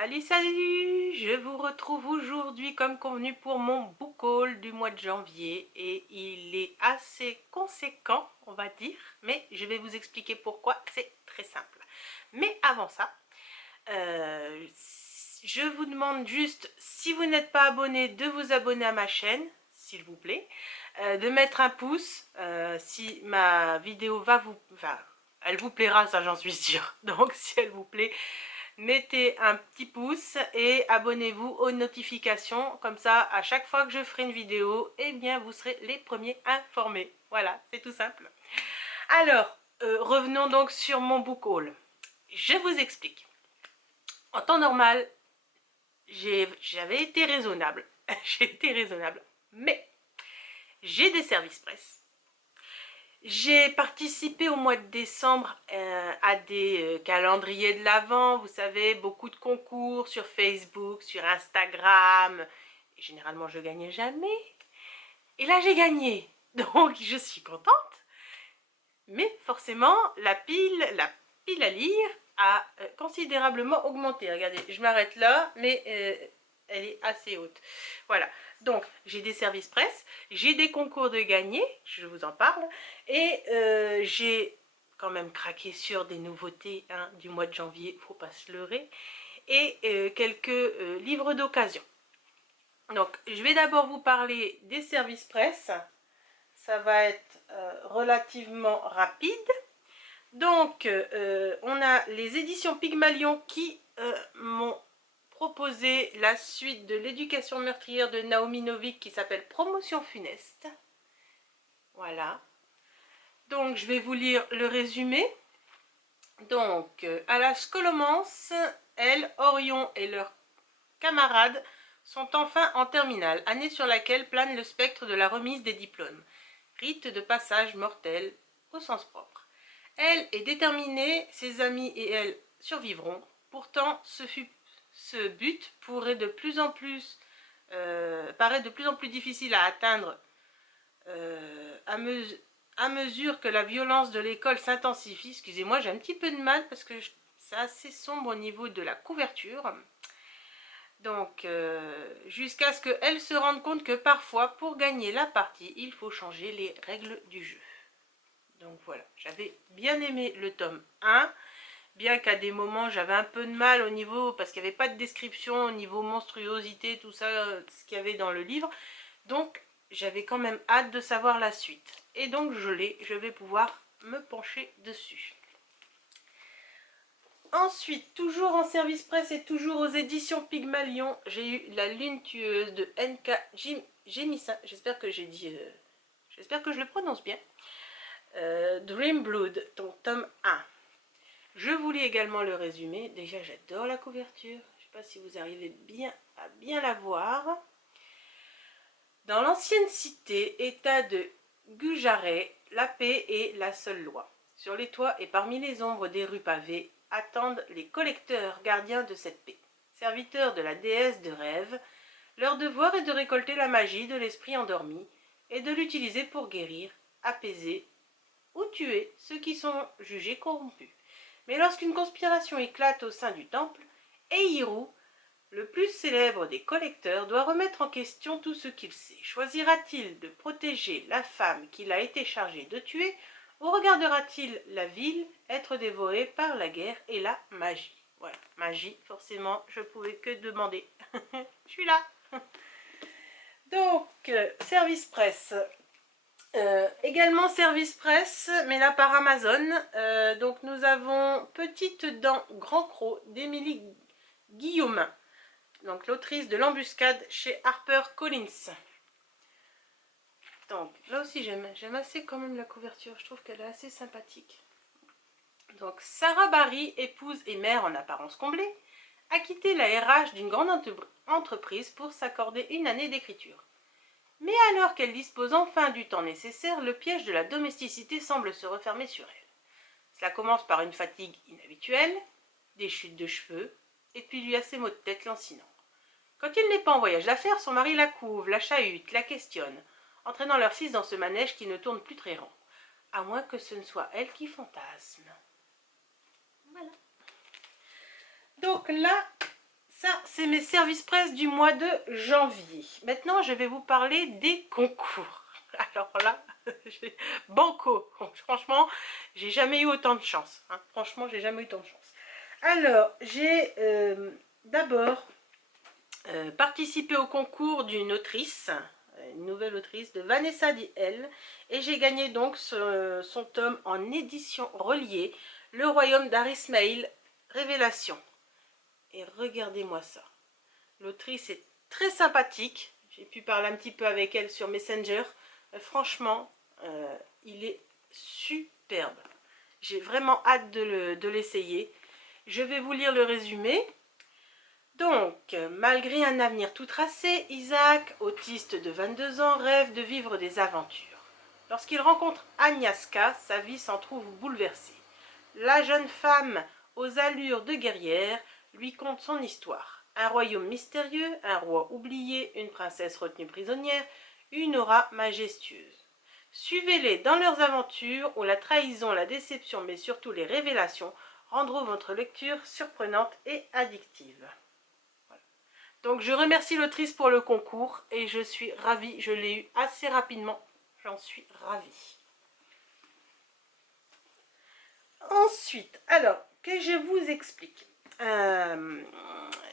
Salut, salut! Je vous retrouve aujourd'hui comme convenu pour mon book haul du mois de janvier et il est assez conséquent, on va dire, mais je vais vous expliquer pourquoi, c'est très simple. Mais avant ça, je vous demande juste, si vous n'êtes pas abonné, de vous abonner à ma chaîne, s'il vous plaît, de mettre un pouce si ma vidéo elle vous plaira, ça j'en suis sûre, donc si elle vous plaît, mettez un petit pouce et abonnez-vous aux notifications, comme ça à chaque fois que je ferai une vidéo, eh bien vous serez les premiers informés. Voilà, c'est tout simple. Alors, revenons donc sur mon book haul. Je vous explique. En temps normal, j'avais été raisonnable. J'ai été raisonnable. Mais j'ai des services presse. J'ai participé au mois de décembre à des calendriers de l'Avent, vous savez, beaucoup de concours sur Facebook, sur Instagram. Et généralement, je gagnais jamais. Et là, j'ai gagné. Donc, je suis contente. Mais forcément, la pile à lire a considérablement augmenté. Regardez, je m'arrête là, mais elle est assez haute. Voilà, donc j'ai des services presse, j'ai des concours de gagner, je vous en parle, et j'ai quand même craqué sur des nouveautés hein, du mois de janvier, faut pas se leurrer, et quelques livres d'occasion. Donc je vais d'abord vous parler des services presse, ça va être relativement rapide. Donc, on a les éditions Pygmalion qui m'ont proposé la suite de l'éducation meurtrière de Naomi Novik qui s'appelle Promotion funeste. Voilà. Donc, je vais vous lire le résumé. Donc, à la Scholomance, elle, Orion et leurs camarades sont enfin en terminale, année sur laquelle plane le spectre de la remise des diplômes. Rite de passage mortel au sens propre. Elle est déterminée, ses amis et elle survivront. Pourtant, ce but paraît de plus en plus difficile à atteindre à mesure que la violence de l'école s'intensifie. Excusez-moi, j'ai un petit peu de mal parce que c'est assez sombre au niveau de la couverture. Donc, jusqu'à ce qu'elle se rende compte que parfois, pour gagner la partie, il faut changer les règles du jeu. Donc voilà, j'avais bien aimé le tome 1, bien qu'à des moments j'avais un peu de mal au niveau, parce qu'il n'y avait pas de description au niveau monstruosité, tout ça, ce qu'il y avait dans le livre. Donc j'avais quand même hâte de savoir la suite. Et donc je vais pouvoir me pencher dessus. Ensuite, toujours en service presse et toujours aux éditions Pygmalion, j'ai eu La Lune tueuse de N.K. Jemisin. J'espère que j'espère que je le prononce bien. Dream Blood, donc tome 1. Je vous lis également le résumé. Déjà, j'adore la couverture. Je ne sais pas si vous arrivez à bien la voir. Dans l'ancienne cité, état de Gujarat, la paix est la seule loi. Sur les toits et parmi les ombres des rues pavées, attendent les collecteurs gardiens de cette paix. Serviteurs de la déesse de rêve, leur devoir est de récolter la magie de l'esprit endormi et de l'utiliser pour guérir, apaiser ou tuer ceux qui sont jugés corrompus. Mais lorsqu'une conspiration éclate au sein du temple, Eiru, le plus célèbre des collecteurs, doit remettre en question tout ce qu'il sait. Choisira-t-il de protéger la femme qu'il a été chargé de tuer, ou regardera-t-il la ville être dévorée par la guerre et la magie? Voilà, magie, forcément, je pouvais que demander. Je suis là. Donc, service presse. Également service presse, mais là par Amazon. Donc nous avons Petite dent grand croc d'Émilie Guillaumin, donc l'autrice de l'embuscade chez HarperCollins. Donc là aussi j'aime assez quand même la couverture, je trouve qu'elle est assez sympathique. Donc Sarah Barry, épouse et mère en apparence comblée, a quitté la RH d'une grande entreprise pour s'accorder une année d'écriture. Mais alors qu'elle dispose enfin du temps nécessaire, le piège de la domesticité semble se refermer sur elle. Cela commence par une fatigue inhabituelle, des chutes de cheveux, et puis lui a ses maux de tête lancinants. Quand il n'est pas en voyage d'affaires, son mari la couve, la chahute, la questionne, entraînant leur fils dans ce manège qui ne tourne plus très rond, à moins que ce ne soit elle qui fantasme. Voilà. Donc là, Ça, c'est mes services presse du mois de janvier. Maintenant, je vais vous parler des concours. Alors là, banco. Franchement, j'ai jamais eu autant de chance. Hein. Franchement, j'ai jamais eu autant de chance. Alors, j'ai d'abord participé au concours d'une autrice, une nouvelle autrice de Vanessa Diel, et j'ai gagné donc son tome en édition reliée, Le Royaume d'Arismaïl, Révélation. Et regardez-moi ça. L'autrice est très sympathique. J'ai pu parler un petit peu avec elle sur Messenger. Franchement, il est superbe. J'ai vraiment hâte de l'essayer. Je vais vous lire le résumé. Donc, malgré un avenir tout tracé, Isaac, autiste de 22 ans, rêve de vivre des aventures. Lorsqu'il rencontre Agnieszka, sa vie s'en trouve bouleversée. La jeune femme, aux allures de guerrière, lui conte son histoire. Un royaume mystérieux, un roi oublié, une princesse retenue prisonnière, une aura majestueuse. Suivez-les dans leurs aventures où la trahison, la déception, mais surtout les révélations rendront votre lecture surprenante et addictive. Voilà. Donc je remercie l'autrice pour le concours et je suis ravie, je l'ai eu assez rapidement, j'en suis ravie. Ensuite, alors, que je vous explique.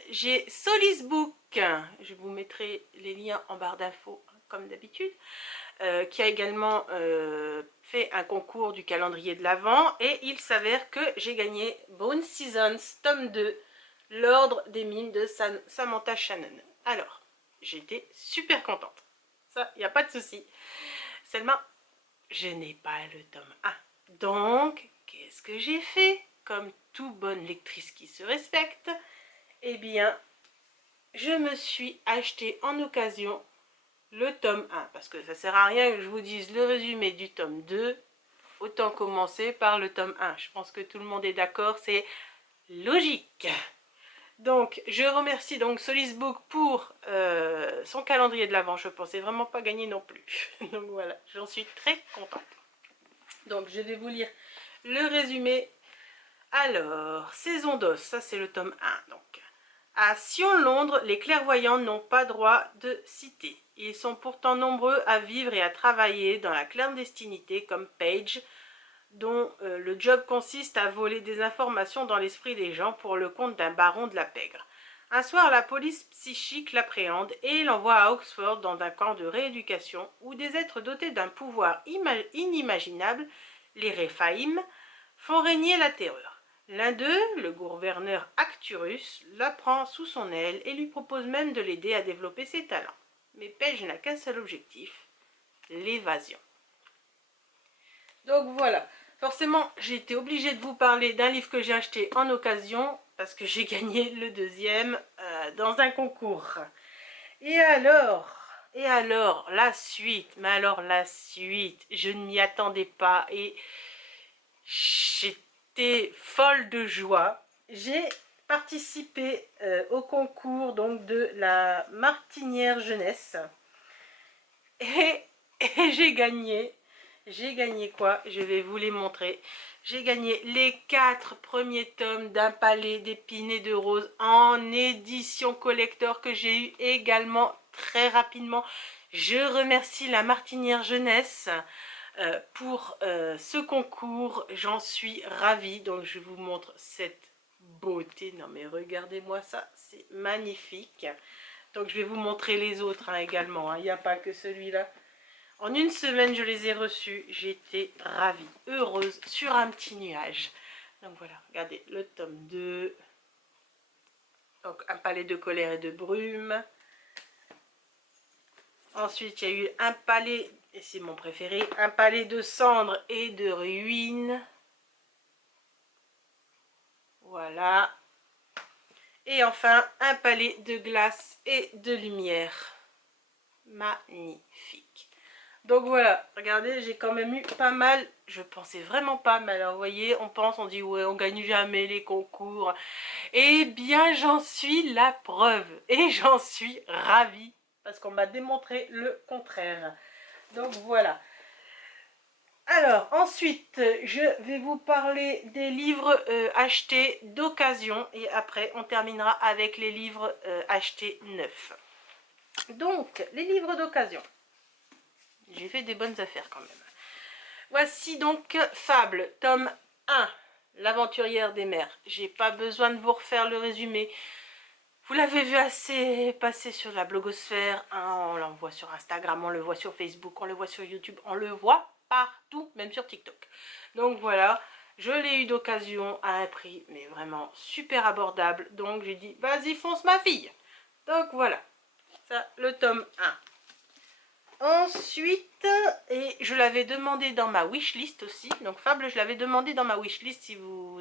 J'ai Solisbook, je vous mettrai les liens en barre d'infos comme d'habitude, qui a également fait un concours du calendrier de l'Avent, et il s'avère que j'ai gagné Bone Seasons, tome 2, l'ordre des mines de Samantha Shannon. Alors, j'étais super contente, ça, il n'y a pas de souci. Seulement, je n'ai pas le tome 1. Donc, qu'est-ce que j'ai fait? Comme toute bonne lectrice qui se respecte, eh bien, je me suis acheté en occasion le tome 1. Parce que ça sert à rien que je vous dise le résumé du tome 2. Autant commencer par le tome 1. Je pense que tout le monde est d'accord, c'est logique. Donc, je remercie donc Solisbook pour son calendrier de l'Avent. Je ne pensais vraiment pas gagner non plus. Donc voilà, j'en suis très contente. Donc, je vais vous lire le résumé. Alors, Saison d'os, ça c'est le tome 1. Donc, à Sion-Londres, les clairvoyants n'ont pas droit de cité. Ils sont pourtant nombreux à vivre et à travailler dans la clandestinité comme Paige, dont le job consiste à voler des informations dans l'esprit des gens pour le compte d'un baron de la pègre. Un soir, la police psychique l'appréhende et l'envoie à Oxford dans un camp de rééducation où des êtres dotés d'un pouvoir inimaginable, les Réphaïm, font régner la terreur. L'un d'eux, le gouverneur Acturus, la prend sous son aile et lui propose même de l'aider à développer ses talents. Mais Paige n'a qu'un seul objectif, l'évasion. Donc voilà, forcément j'ai été obligée de vous parler d'un livre que j'ai acheté en occasion parce que j'ai gagné le deuxième dans un concours. Et alors, la suite, mais alors la suite, je ne m'y attendais pas et j'étais folle de joie. J'ai participé au concours donc de la Martinière Jeunesse et j'ai gagné. J'ai gagné quoi? Je vais vous les montrer. J'ai gagné les 4 premiers tomes d'Un palais d'épines et de roses en édition collector que j'ai eu également très rapidement. Je remercie la Martinière Jeunesse pour ce concours. J'en suis ravie. Donc je vous montre cette beauté. Non mais regardez-moi ça, c'est magnifique. Donc je vais vous montrer les autres hein, également. Il n'y a pas que celui-là. En une semaine, je les ai reçus. J'étais ravie, heureuse, sur un petit nuage. Donc voilà, regardez, le tome 2. Donc, Un palais de colère et de brume. Ensuite, il y a eu Un palais, et c'est mon préféré, Un palais de cendres et de ruines. Voilà. Et enfin, Un palais de glace et de lumière. Magnifique. Donc voilà, regardez, j'ai quand même eu pas mal, je pensais vraiment pas, mais alors vous voyez, on pense, on dit ouais, on gagne jamais les concours. Eh bien, j'en suis la preuve et j'en suis ravie parce qu'on m'a démontré le contraire. Donc voilà. Alors, ensuite, je vais vous parler des livres achetés d'occasion et après, on terminera avec les livres achetés neufs. Donc, les livres d'occasion. J'ai fait des bonnes affaires quand même. Voici donc Fable, tome 1, l'aventurière des mers. J'ai pas besoin de vous refaire le résumé. Vous l'avez vu assez passer sur la blogosphère, hein, on l'envoie sur Instagram, on le voit sur Facebook, on le voit sur YouTube, on le voit partout, même sur TikTok. Donc voilà, je l'ai eu d'occasion à un prix, mais vraiment super abordable. Donc j'ai dit, vas-y fonce ma fille. Donc voilà, ça le tome 1. Ensuite, et je l'avais demandé dans ma wishlist aussi, donc Fable je l'avais demandé dans ma wishlist si vous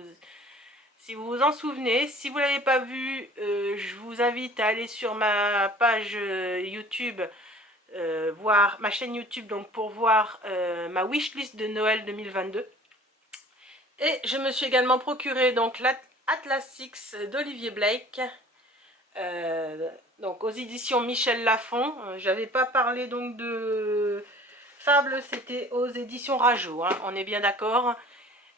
vous en souvenez. Si vous ne l'avez pas vu, je vous invite à aller sur ma page YouTube, voir ma chaîne YouTube donc pour voir ma wishlist de Noël 2022. Et je me suis également procuré donc l'Atlas X d'Olivier Blake, donc aux éditions Michel Lafon. J'avais pas parlé donc de Fable, c'était aux éditions Rajo, hein, on est bien d'accord.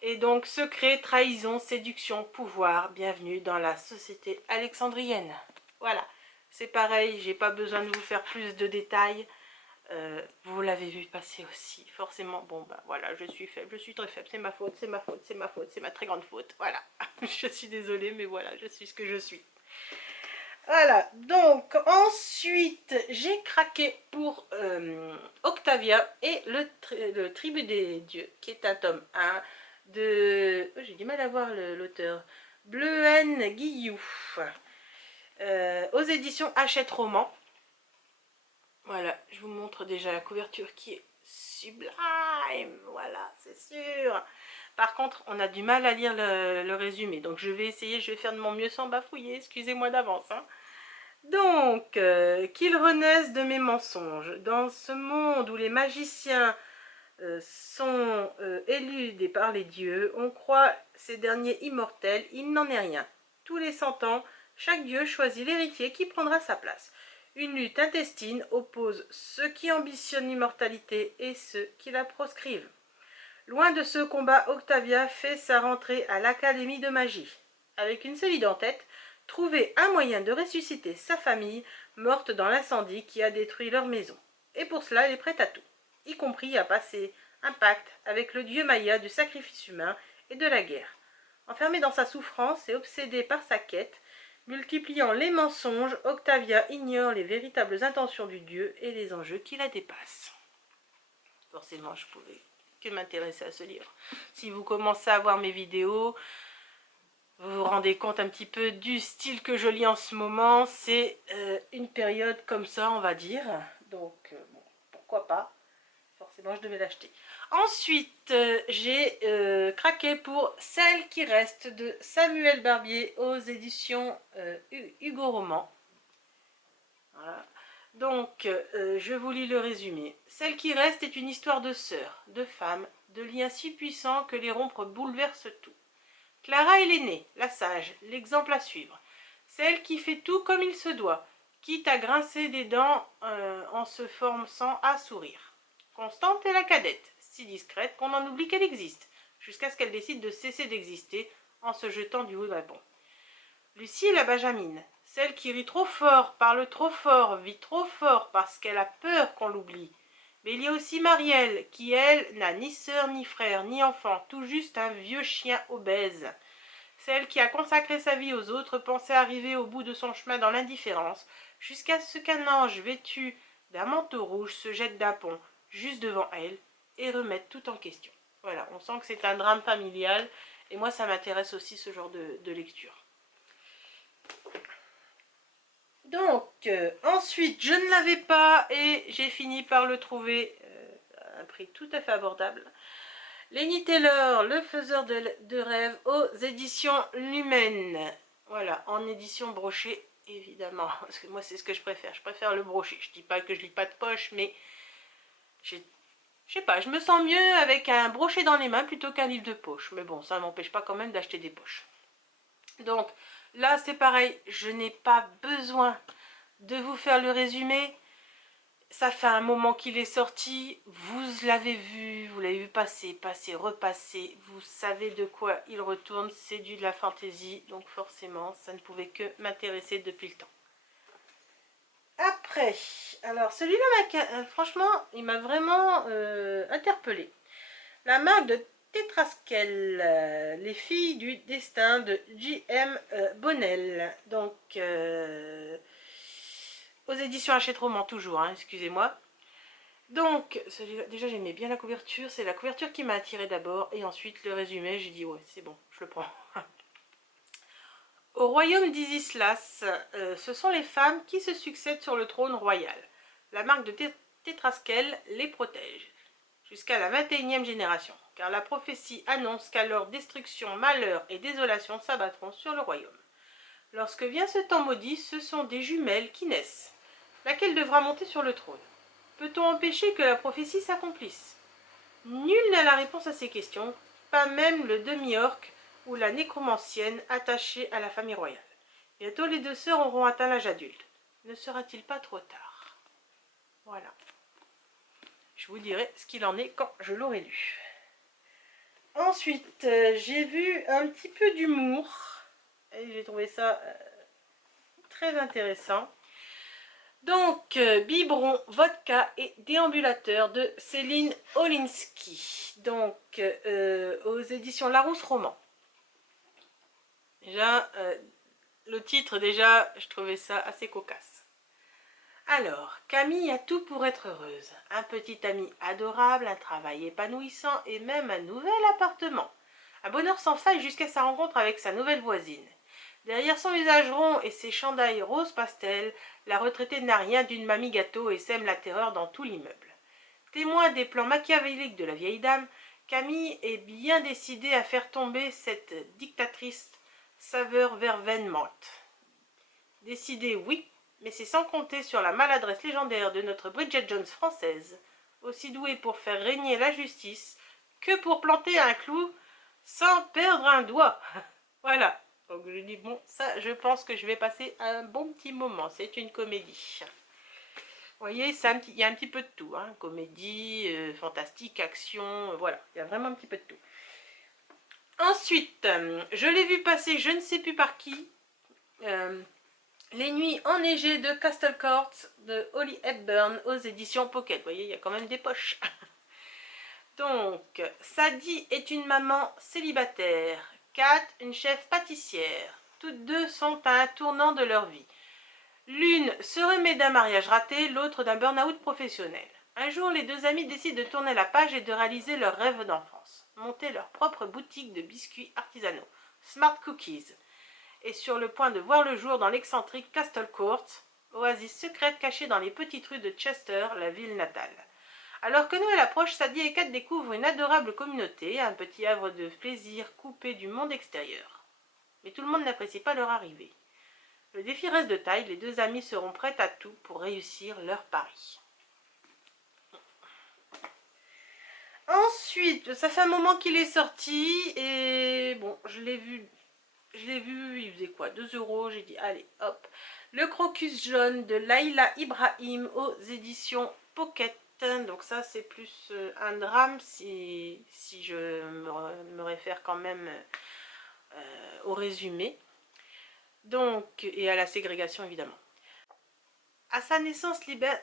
Et donc, secret, trahison, séduction, pouvoir, bienvenue dans la société alexandrienne. Voilà, c'est pareil, j'ai pas besoin de vous faire plus de détails. Vous l'avez vu passer aussi, forcément. Bon, bah voilà, je suis faible, je suis très faible, c'est ma faute, c'est ma faute, c'est ma faute, c'est ma très grande faute. Voilà, je suis désolée, mais voilà, je suis ce que je suis. Voilà, donc ensuite j'ai craqué pour Octavia et le Tribut des Dieux, qui est un tome 1 de... Oh, j'ai du mal à voir l'auteur. Bleuen Guillou, aux éditions Hachette Roman. Voilà, je vous montre déjà la couverture qui est sublime, voilà, c'est sûr. Par contre, on a du mal à lire le résumé, donc je vais essayer, je vais faire de mon mieux sans bafouiller, excusez-moi d'avance, hein. Donc, qu'ils renaissent de mes mensonges. Dans ce monde où les magiciens sont éludés par les dieux, on croit ces derniers immortels, il n'en est rien. Tous les 100 ans, chaque dieu choisit l'héritier qui prendra sa place. Une lutte intestine oppose ceux qui ambitionnent l'immortalité et ceux qui la proscrivent. Loin de ce combat, Octavia fait sa rentrée à l'Académie de magie. Avec une seule idée en tête, trouver un moyen de ressusciter sa famille morte dans l'incendie qui a détruit leur maison. Et pour cela, elle est prête à tout, y compris à passer un pacte avec le dieu Maya du sacrifice humain et de la guerre. Enfermée dans sa souffrance et obsédée par sa quête, multipliant les mensonges, Octavia ignore les véritables intentions du dieu et les enjeux qui la dépassent. Forcément, je pouvais que m'intéresser à ce livre. Si vous commencez à voir mes vidéos, vous vous rendez compte un petit peu du style que je lis en ce moment. C'est une période comme ça, on va dire. Donc, bon, pourquoi pas. Forcément, je devais l'acheter. Ensuite, j'ai craqué pour Celle qui reste de Samuel Barbier aux éditions Hugo Roman. Voilà. Donc, je vous lis le résumé. Celle qui reste est une histoire de sœurs, de femmes, de liens si puissants que les rompre bouleverse tout. Clara est l'aînée, la sage, l'exemple à suivre. Celle qui fait tout comme il se doit, quitte à grincer des dents en se forçant à sourire. Constante est la cadette, si discrète qu'on en oublie qu'elle existe, jusqu'à ce qu'elle décide de cesser d'exister en se jetant du haut d'un pont. Lucie est la Benjamine, celle qui rit trop fort, parle trop fort, vit trop fort parce qu'elle a peur qu'on l'oublie. Mais il y a aussi Marielle, qui elle n'a ni sœur ni frère ni enfant, tout juste un vieux chien obèse. Celle qui a consacré sa vie aux autres pensait arriver au bout de son chemin dans l'indifférence, jusqu'à ce qu'un ange vêtu d'un manteau rouge se jette d'un pont, juste devant elle, et remette tout en question. Voilà, on sent que c'est un drame familial, et moi ça m'intéresse aussi ce genre de lecture. Donc, ensuite, je ne l'avais pas, et j'ai fini par le trouver à un prix tout à fait abordable. Lenny Taylor, le faiseur de rêves, aux éditions Lumen. Voilà, en édition brochée, évidemment. Parce que moi, c'est ce que je préfère le broché. Je dis pas que je lis pas de poche, mais je sais pas, je me sens mieux avec un broché dans les mains plutôt qu'un livre de poche. Mais bon, ça ne m'empêche pas quand même d'acheter des poches. Donc, là, c'est pareil, je n'ai pas besoin de vous faire le résumé. Ça fait un moment qu'il est sorti, vous l'avez vu passer, repasser, vous savez de quoi il retourne, c'est de la fantaisie, donc forcément, ça ne pouvait que m'intéresser depuis le temps. Après, alors celui-là, franchement, il m'a vraiment interpellée. La marque de Tetraskel, les filles du destin de J.M. Bonnell, donc aux éditions Hachette Roman toujours, hein, excusez-moi. Donc, déjà j'aimais bien la couverture, c'est la couverture qui m'a attirée d'abord, et ensuite le résumé, j'ai dit ouais c'est bon, je le prends. Au royaume d'Isislas, ce sont les femmes qui se succèdent sur le trône royal. La marque de Tetraskel les protège, jusqu'à la 21e génération, car la prophétie annonce qu'alors destruction, malheur et désolation s'abattront sur le royaume. Lorsque vient ce temps maudit, ce sont des jumelles qui naissent. Laquelle devra monter sur le trône? Peut-on empêcher que la prophétie s'accomplisse? Nul n'a la réponse à ces questions, pas même le demi-orc ou la nécromancienne attachée à la famille royale. Bientôt les deux sœurs auront atteint l'âge adulte. Ne sera-t-il pas trop tard? Voilà. Je vous dirai ce qu'il en est quand je l'aurai lu. Ensuite, j'ai vu un petit peu d'humour. Et j'ai trouvé ça très intéressant. Donc, Biberon, Vodka et Déambulateur de Céline Olinsky. Donc, aux éditions Larousse Roman. Déjà, le titre, déjà, je trouvais ça assez cocasse. Alors, Camille a tout pour être heureuse. Un petit ami adorable, un travail épanouissant et même un nouvel appartement. Un bonheur sans faille jusqu'à sa rencontre avec sa nouvelle voisine. Derrière son visage rond et ses chandails rose pastel, la retraitée n'a rien d'une mamie gâteau et sème la terreur dans tout l'immeuble. Témoin des plans machiavéliques de la vieille dame, Camille est bien décidée à faire tomber cette dictatrice saveur verveine menthe. Décidée, oui, mais c'est sans compter sur la maladresse légendaire de notre Bridget Jones française, aussi douée pour faire régner la justice que pour planter un clou sans perdre un doigt. Voilà. Donc je dis, bon, ça, je pense que je vais passer un bon petit moment. C'est une comédie. Vous voyez, il y a un petit peu de tout. Hein. Comédie, fantastique, action, voilà. Il y a vraiment un petit peu de tout. Ensuite, je l'ai vu passer, je ne sais plus par qui, Les Nuits enneigées de Castle Court de Holly Hepburn aux éditions Pocket. Vous voyez, il y a quand même des poches. Donc, Sadie est une maman célibataire. Kat, une chef pâtissière. Toutes deux sont à un tournant de leur vie. L'une se remet d'un mariage raté, l'autre d'un burn-out professionnel. Un jour, les deux amies décident de tourner la page et de réaliser leur rêve d'enfance. Monter leur propre boutique de biscuits artisanaux, Smart Cookies, est sur le point de voir le jour dans l'excentrique Castle Court, oasis secrète cachée dans les petites rues de Chester, la ville natale. Alors que Noël approche, Sadie et Kat découvrent une adorable communauté, un petit havre de plaisir coupé du monde extérieur. Mais tout le monde n'apprécie pas leur arrivée. Le défi reste de taille, les deux amies seront prêtes à tout pour réussir leur pari. Ensuite, ça fait un moment qu'il est sorti et bon, je l'ai vu, il faisait quoi, 2 €, j'ai dit allez hop. Le Crocus jaune de Laïla Ibrahim aux éditions Pocket. Donc ça c'est plus un drame si je me réfère quand même au résumé. Donc, et à la ségrégation évidemment. À sa naissance,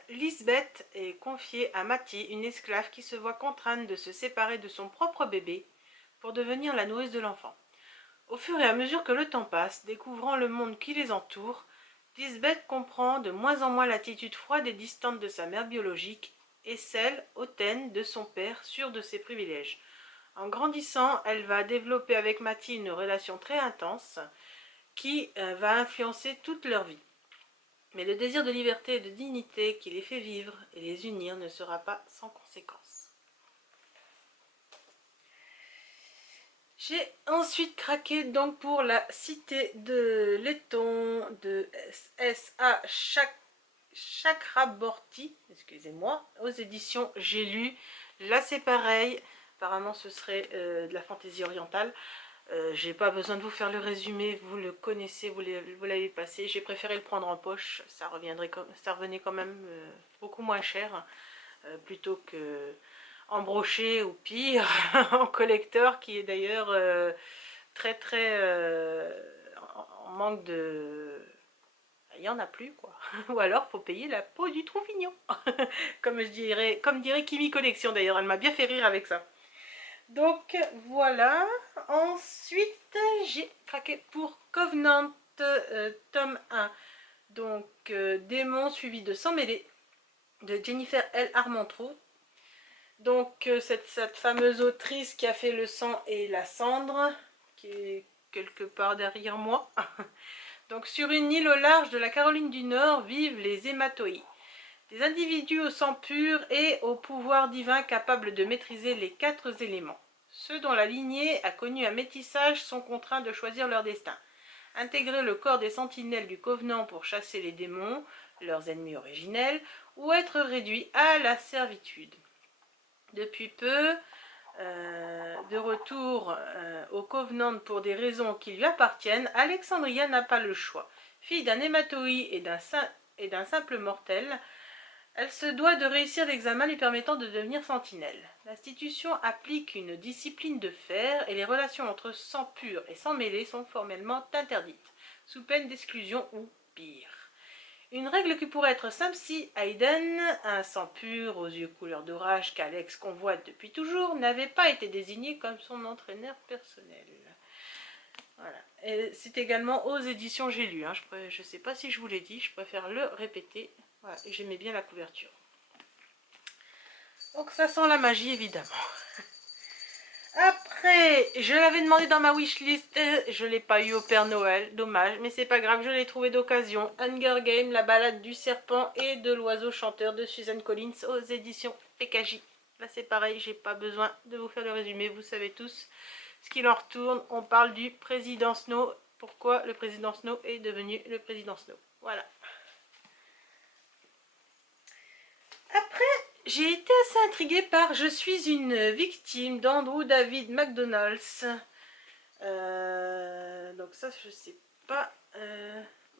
Lisbeth est confiée à Matty, une esclave qui se voit contrainte de se séparer de son propre bébé pour devenir la nourrice de l'enfant. Au fur et à mesure que le temps passe, découvrant le monde qui les entoure, Lisbeth comprend de moins en moins l'attitude froide et distante de sa mère biologique et celle, hautaine, de son père, sûr de ses privilèges. En grandissant, elle va développer avec Matty une relation très intense qui va influencer toute leur vie. Mais le désir de liberté et de dignité qui les fait vivre et les unir ne sera pas sans conséquence. J'ai ensuite craqué donc pour la Cité de Letton de S.A. Chakraborty, excusez-moi, aux éditions J'ai lu. Là c'est pareil, apparemment ce serait de la fantaisie orientale. J'ai pas besoin de vous faire le résumé, vous le connaissez, vous l'avez passé. J'ai préféré le prendre en poche, ça revenait quand même beaucoup moins cher, plutôt que en brochet ou pire, en collector, qui est d'ailleurs très en manque de... Il n'y en a plus, quoi. Ou alors, faut payer la peau du Trouvignon. comme dirait Kimi Collection, d'ailleurs. Elle m'a bien fait rire avec ça. Donc, voilà. Ensuite, j'ai craqué pour Covenant, tome 1. Donc, Démon suivi de Sans mêlée, de Jennifer L. Armentrout. Donc, cette fameuse autrice qui a fait Le sang et la cendre, qui est quelque part derrière moi. Donc, sur une île au large de la Caroline du Nord vivent les hématoi, des individus au sang pur et au pouvoir divin capables de maîtriser les 4 éléments. Ceux dont la lignée a connu un métissage sont contraints de choisir leur destin. Intégrer le corps des sentinelles du Covenant pour chasser les démons, leurs ennemis originels, ou être réduits à la servitude. Depuis peu, de retour au Covenant pour des raisons qui lui appartiennent, Alexandria n'a pas le choix. Fille d'un hématoi et d'un simple mortel, elle se doit de réussir l'examen lui permettant de devenir sentinelle. L'institution applique une discipline de fer et les relations entre sang pur et sang mêlé sont formellement interdites, sous peine d'exclusion ou pire. Une règle qui pourrait être simple si Hayden, un sang pur aux yeux couleur d'orage qu'Alex convoite depuis toujours, n'avait pas été désigné comme son entraîneur personnel. Voilà. C'est également aux éditions J'ai lu. Hein. Je ne sais pas si je vous l'ai dit, je préfère le répéter. Voilà. J'aimais bien la couverture. Donc ça sent la magie évidemment. Après, je l'avais demandé dans ma wishlist, je ne l'ai pas eu au Père Noël, dommage, mais c'est pas grave, je l'ai trouvé d'occasion. Hunger Games, la balade du serpent et de l'oiseau chanteur de Suzanne Collins aux éditions PKJ. Là c'est pareil, j'ai pas besoin de vous faire le résumé, vous savez tous ce qu'il en retourne. On parle du président Snow, pourquoi le président Snow est devenu le président Snow. Voilà. Après, j'ai été assez intriguée par Je suis une victime d'Andrew David McDonald's. Donc ça, je sais pas.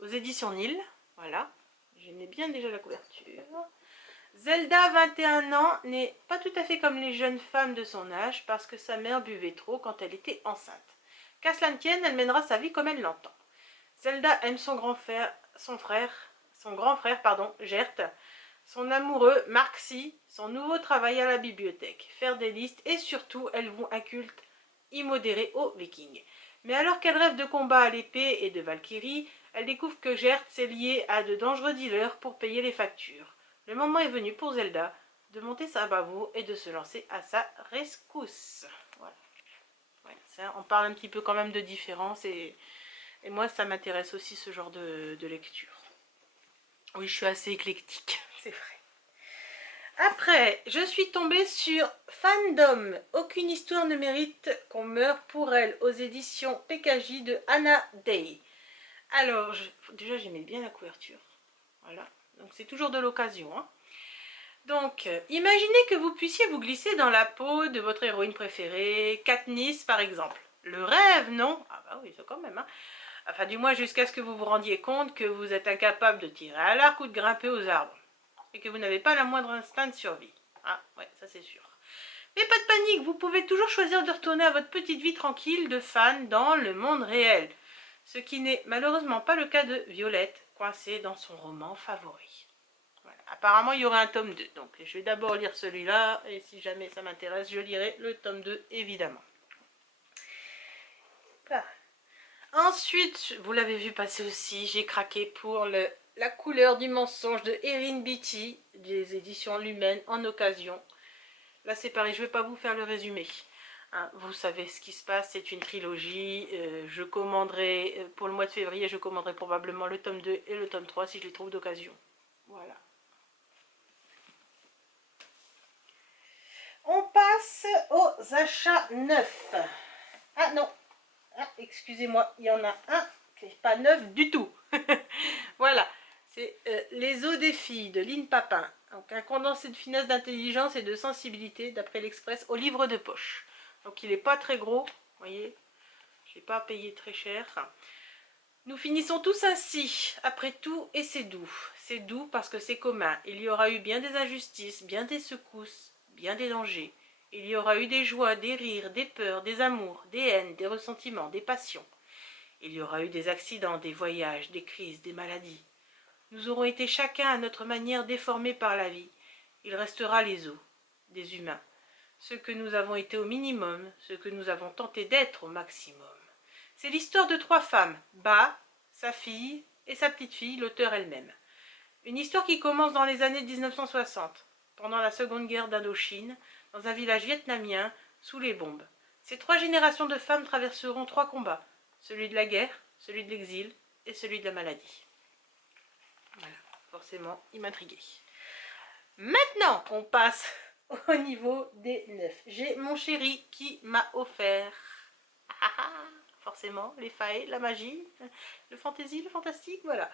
Aux éditions Nil. Voilà. J'aimais bien déjà la couverture. Zelda, 21 ans, n'est pas tout à fait comme les jeunes femmes de son âge parce que sa mère buvait trop quand elle était enceinte. Qu'à cela ne tienne, elle mènera sa vie comme elle l'entend. Zelda aime son grand frère, Gert, son amoureux, Marxy, son nouveau travail à la bibliothèque, faire des listes et surtout, elle voue un culte immodéré aux vikings. Mais alors qu'elle rêve de combats à l'épée et de Valkyrie, elle découvre que Gert s'est lié à de dangereux dealers pour payer les factures. Le moment est venu pour Zelda de monter sa bravoure et de se lancer à sa rescousse. Voilà. Ouais, ça, on parle un petit peu quand même de différence et moi ça m'intéresse aussi ce genre de lecture. Oui, je suis assez éclectique, c'est vrai. Après, je suis tombée sur Fandom. Aucune histoire ne mérite qu'on meure pour elle aux éditions PKJ de Anna Day. Alors, déjà j'aimais bien la couverture. Voilà, donc c'est toujours de l'occasion. Hein. Donc, imaginez que vous puissiez vous glisser dans la peau de votre héroïne préférée, Katniss par exemple. Le rêve, non? Ah bah oui, ça quand même. Hein. Enfin, du moins jusqu'à ce que vous vous rendiez compte que vous êtes incapable de tirer à l'arc ou de grimper aux arbres. Et que vous n'avez pas la moindre instinct de survie. Ah, ouais, ça c'est sûr. Mais pas de panique, vous pouvez toujours choisir de retourner à votre petite vie tranquille de fan dans le monde réel. Ce qui n'est malheureusement pas le cas de Violette, coincée dans son roman favori. Voilà. Apparemment, il y aura un tome 2. Donc, je vais d'abord lire celui-là, et si jamais ça m'intéresse, je lirai le tome 2, évidemment. Voilà. Ensuite, vous l'avez vu passer aussi, j'ai craqué pour La couleur du mensonge de Erin Beatty, des éditions Lumen, en occasion. Là, c'est pareil, je ne vais pas vous faire le résumé. Hein, vous savez ce qui se passe, c'est une trilogie. Je commanderai, pour le mois de février, je commanderai probablement le tome 2 et le tome 3 si je les trouve d'occasion. Voilà. On passe aux achats neufs. Ah non, ah, excusez-moi, il y en a un qui n'est pas neuf du tout. Voilà, c'est Les eaux des filles de Lynn Papin. Donc un condensé de finesse, d'intelligence et de sensibilité d'après l'Express au livre de poche. Donc il n'est pas très gros, vous voyez. je n'ai pas payé très cher. Nous finissons tous ainsi, après tout, et c'est doux. C'est doux parce que c'est commun. Il y aura eu bien des injustices, bien des secousses, bien des dangers. Il y aura eu des joies, des rires, des peurs, des amours, des haines, des ressentiments, des passions. Il y aura eu des accidents, des voyages, des crises, des maladies. Nous aurons été chacun à notre manière déformés par la vie. Il restera les os, des humains. Ce que nous avons été au minimum, ce que nous avons tenté d'être au maximum. C'est l'histoire de 3 femmes, Ba, sa fille et sa petite-fille, l'auteure elle-même. Une histoire qui commence dans les années 1960, pendant la Seconde Guerre d'Indochine, dans un village vietnamien, sous les bombes. Ces 3 générations de femmes traverseront 3 combats, celui de la guerre, celui de l'exil et celui de la maladie. Voilà, forcément, il m'intriguait. Maintenant, on passe au niveau des 9. J'ai mon chéri qui m'a offert, forcément, les failles, la magie, le fantasy, le fantastique, voilà.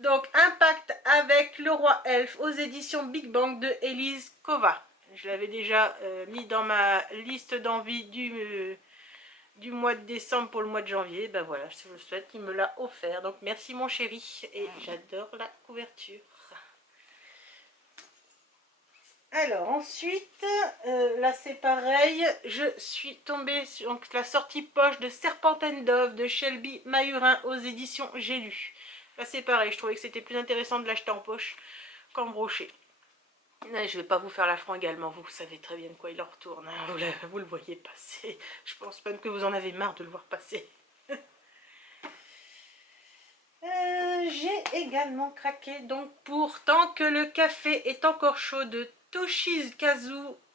Donc, un pacte avec le roi elfe aux éditions Big Bang de Elise Kova. Je l'avais déjà mis dans ma liste d'envie du mois de décembre pour le mois de janvier. Ben voilà, je le souhaite, il me l'a offert. Donc, merci mon chéri. Et j'adore la couverture. Alors ensuite, là c'est pareil, je suis tombée sur la sortie poche de Serpentine Dove de Shelby Mahurin aux éditions J'ai lu. Là c'est pareil, je trouvais que c'était plus intéressant de l'acheter en poche qu'en brochet. Là, je ne vais pas vous faire l'affront également, vous savez très bien de quoi il en retourne, hein. Vous le voyez passer, je pense même que vous en avez marre de le voir passer. J'ai également craqué donc pour Tant que le café est encore chaud de Toshikazu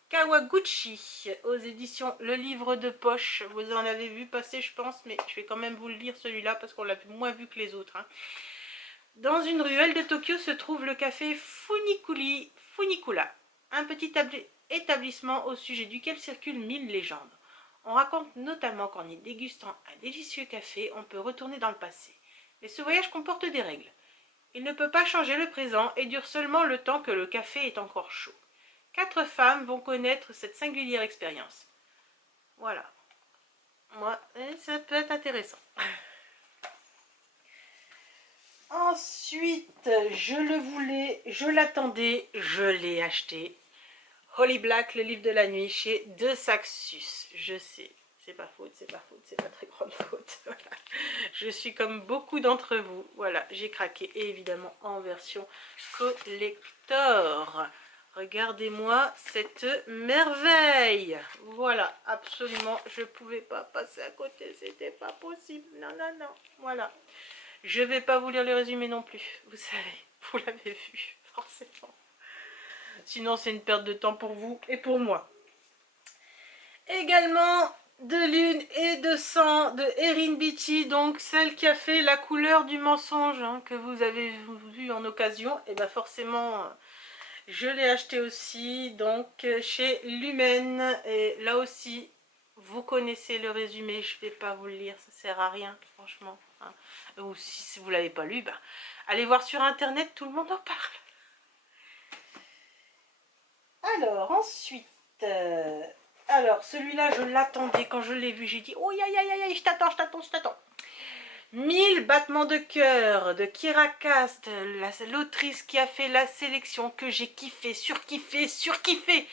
Kawaguchi aux éditions Le Livre de Poche. Vous en avez vu passer je pense, mais je vais quand même vous le lire celui-là parce qu'on l'a moins vu que les autres, hein. Dans une ruelle de Tokyo se trouve le café Funikula, un petit établissement au sujet duquel circulent 1000 légendes. On raconte notamment qu'en y dégustant un délicieux café, on peut retourner dans le passé. Mais ce voyage comporte des règles. Il ne peut pas changer le présent et dure seulement le temps que le café est encore chaud. 4 femmes vont connaître cette singulière expérience. Voilà. Moi, ça peut être intéressant. Ensuite, je le voulais, je l'attendais, je l'ai acheté. Holy Black, le livre de la nuit, chez De Saxus. Je sais, c'est pas faute, c'est pas faute, c'est pas très grande faute. Voilà. Je suis comme beaucoup d'entre vous. Voilà, j'ai craqué. Et évidemment en version collector. Regardez-moi cette merveille. Voilà, absolument, je ne pouvais pas passer à côté. C'était pas possible. Non, non, non. Voilà. Je ne vais pas vous lire le résumé non plus. Vous savez, vous l'avez vu, forcément. Sinon, c'est une perte de temps pour vous et pour moi. Également, de lune et de sang de Erin Beatty, donc celle qui a fait La couleur du mensonge, hein, que vous avez vu en occasion. Et bien forcément, je l'ai acheté aussi, donc chez Lumen. Et là aussi, vous connaissez le résumé, je ne vais pas vous le lire, ça sert à rien, franchement. Hein. Ou si vous ne l'avez pas lu, ben, allez voir sur internet, tout le monde en parle. Alors, ensuite, alors celui-là, je l'attendais quand je l'ai vu, j'ai dit, oh, aïe, aïe, aïe, je t'attends, je t'attends, je t'attends. 1000 battements de cœur de Kira Cast, l'autrice qui a fait la sélection, que j'ai kiffé, surkiffé, surkiffé.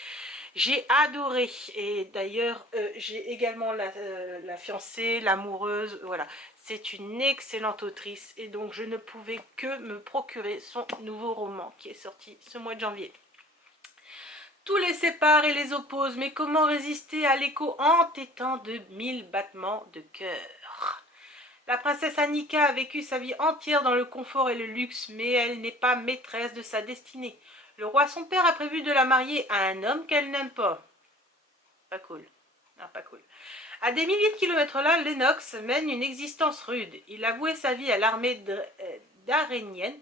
J'ai adoré. Et d'ailleurs, j'ai également la fiancée, l'amoureuse, voilà. C'est une excellente autrice et donc je ne pouvais que me procurer son nouveau roman qui est sorti ce mois de janvier. Tout les sépare et les oppose, mais comment résister à l'écho entêtant de 1000 battements de cœur? La princesse Annika a vécu sa vie entière dans le confort et le luxe, mais elle n'est pas maîtresse de sa destinée. Le roi son père a prévu de la marier à un homme qu'elle n'aime pas. Pas cool. Non, pas cool. À des milliers de kilomètres là, Lennox mène une existence rude. Il a voué sa vie à l'armée d'Arénienne,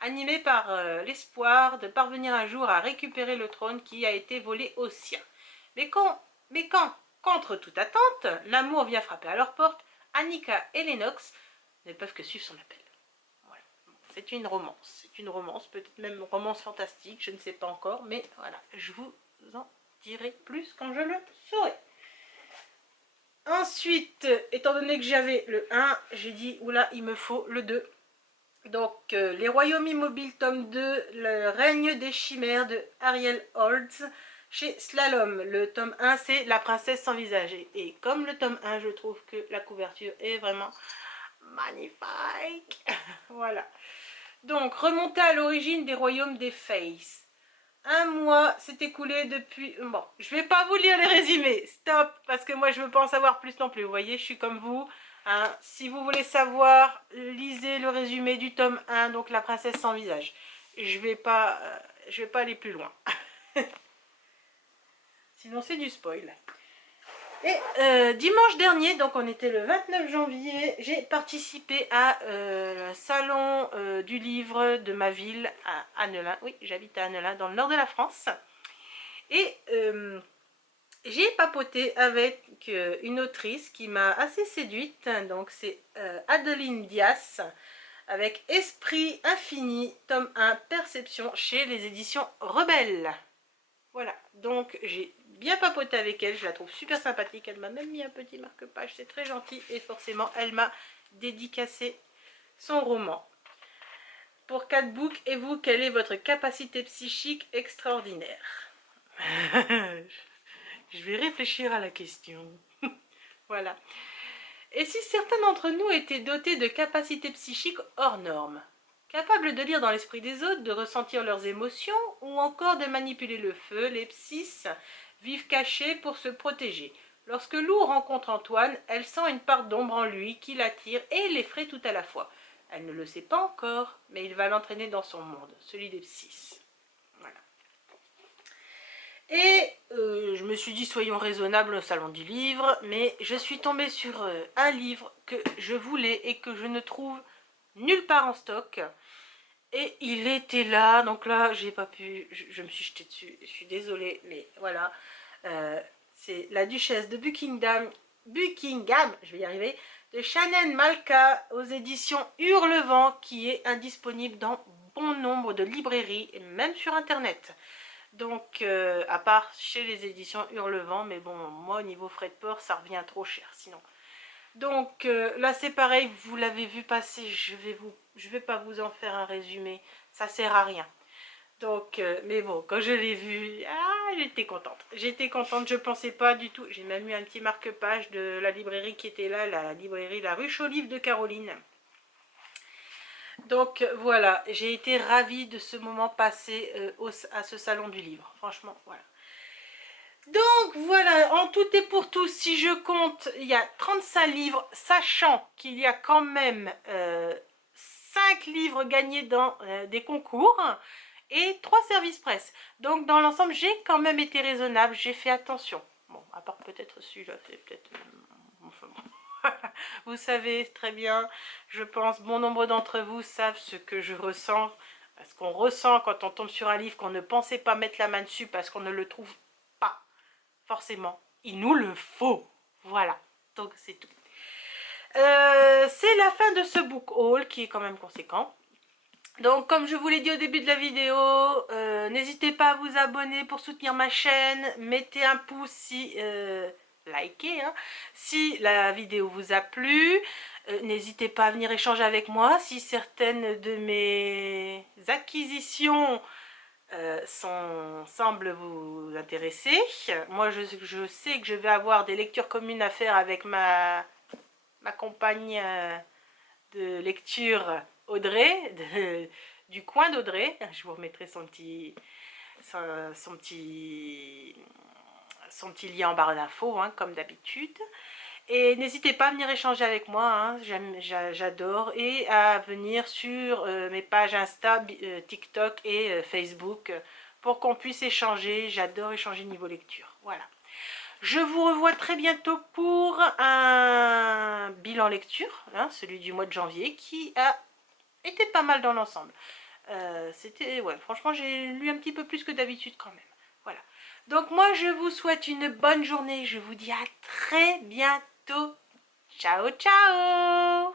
animé par l'espoir de parvenir un jour à récupérer le trône qui a été volé aux siens. Mais quand, contre toute attente, l'amour vient frapper à leur porte, Annika et Lennox ne peuvent que suivre son appel. Voilà. C'est une romance, peut-être même une romance fantastique, je ne sais pas encore, mais voilà, je vous en dirai plus quand je le saurai. Ensuite, étant donné que j'avais le 1, j'ai dit, oula, il me faut le 2. Donc, Les Royaumes Immobiles, tome 2, Le règne des chimères de Ariel Holtz, chez Slalom. Le tome 1, c'est La princesse sans visage. Et comme le tome 1, je trouve que la couverture est vraiment magnifique. Voilà. Donc, remonter à l'origine des royaumes des Faces. Un mois s'est écoulé depuis... Bon, je vais pas vous lire les résumés, stop, parce que moi je veux pas en savoir plus non plus, vous voyez, je suis comme vous. Hein. Si vous voulez savoir, lisez le résumé du tome 1, donc La princesse sans visage. Je vais pas aller plus loin. Sinon c'est du spoil. Et dimanche dernier, donc on était le 29 janvier, j'ai participé à le salon du livre de ma ville à Annelin. Oui, j'habite à Annelin, dans le nord de la France. Et j'ai papoté avec une autrice qui m'a assez séduite. Donc c'est Adeline Dias, avec Esprit Infini, tome 1, Perception, chez les éditions Rebelles. Voilà, donc j'ai bien papoté avec elle, je la trouve super sympathique, elle m'a même mis un petit marque-page, c'est très gentil, et forcément elle m'a dédicacé son roman. Pour 4 books, et vous, quelle est votre capacité psychique extraordinaire? Je vais réfléchir à la question. Voilà. Et si certains d'entre nous étaient dotés de capacités psychiques hors normes, capables de lire dans l'esprit des autres, de ressentir leurs émotions, ou encore de manipuler le feu, les psys vivent cachés pour se protéger. Lorsque Lou rencontre Antoine, elle sent une part d'ombre en lui qui l'attire et l'effraie tout à la fois. Elle ne le sait pas encore, mais il va l'entraîner dans son monde, celui des psys. Voilà. Et je me suis dit, soyons raisonnables au salon du livre, mais je suis tombée sur un livre que je voulais et que je ne trouve nulle part en stock. Et il était là, donc là, j'ai pas pu, je me suis jetée dessus, je suis désolée, mais voilà. C'est La Duchesse de Buckingham, je vais y arriver, de Shannon Malka aux éditions Hurlevent, qui est indisponible dans bon nombre de librairies, et même sur internet. Donc, à part chez les éditions Hurlevent, mais bon, moi, au niveau frais de port, ça revient trop cher, sinon. Donc, là, c'est pareil, vous l'avez vu passer, je vais pas vous en faire un résumé, ça sert à rien. Donc, mais bon, quand je l'ai vu, j'étais contente. J'étais contente, je pensais pas du tout. J'ai même eu un petit marque-page de la librairie qui était là, la librairie La Ruche aux Livres de Caroline. Donc voilà, j'ai été ravie de ce moment passé à ce salon du livre. Franchement, voilà. Donc voilà, en tout et pour tout, si je compte, il y a 35 livres, sachant qu'il y a quand même 5 livres gagnés dans des concours et 3 services presse. Donc dans l'ensemble, j'ai quand même été raisonnable, j'ai fait attention. Bon, à part peut-être celui-là, c'est peut-être... Enfin bon. Vous savez très bien, je pense, bon nombre d'entre vous savent ce que je ressens. Parce qu'on ressent quand on tombe sur un livre qu'on ne pensait pas mettre la main dessus parce qu'on ne le trouve pas. Forcément, il nous le faut. Voilà, donc c'est tout. C'est la fin de ce book haul qui est quand même conséquent. Donc comme je vous l'ai dit au début de la vidéo, n'hésitez pas à vous abonner pour soutenir ma chaîne. Mettez un pouce si... likez, hein, si la vidéo vous a plu. N'hésitez pas à venir échanger avec moi si certaines de mes acquisitions semblent vous intéresser. Moi je sais que je vais avoir des lectures communes à faire avec ma compagne de lecture Audrey, du coin d'Audrey. Je vous remettrai son petit lien en barre d'infos, hein, comme d'habitude. Et n'hésitez pas à venir échanger avec moi, hein, j'adore, et à venir sur mes pages Insta, TikTok et Facebook pour qu'on puisse échanger. J'adore échanger niveau lecture. Voilà. Je vous revois très bientôt pour un bilan lecture, hein, celui du mois de janvier, qui a été pas mal dans l'ensemble. C'était, ouais, franchement, j'ai lu un petit peu plus que d'habitude quand même. Voilà. Donc moi, je vous souhaite une bonne journée. Je vous dis à très bientôt. Ciao, ciao!